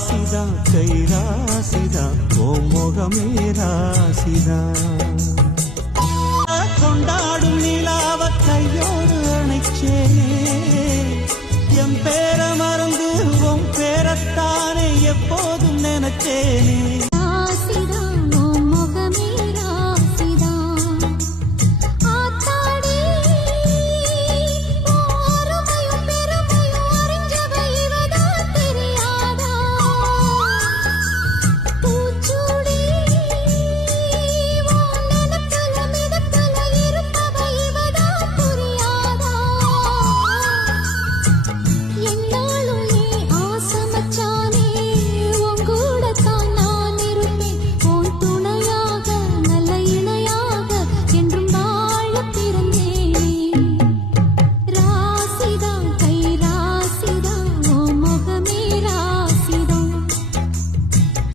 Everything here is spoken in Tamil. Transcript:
ராசிதான் கை ராசிதான் ஓ முகமே ராசிதான் கொண்டாடும் நிலாவ கையோடு அணைச்சேனே என் பேர மறந்து உன் பேரத்தானே எப்போதும் நினைச்சேனே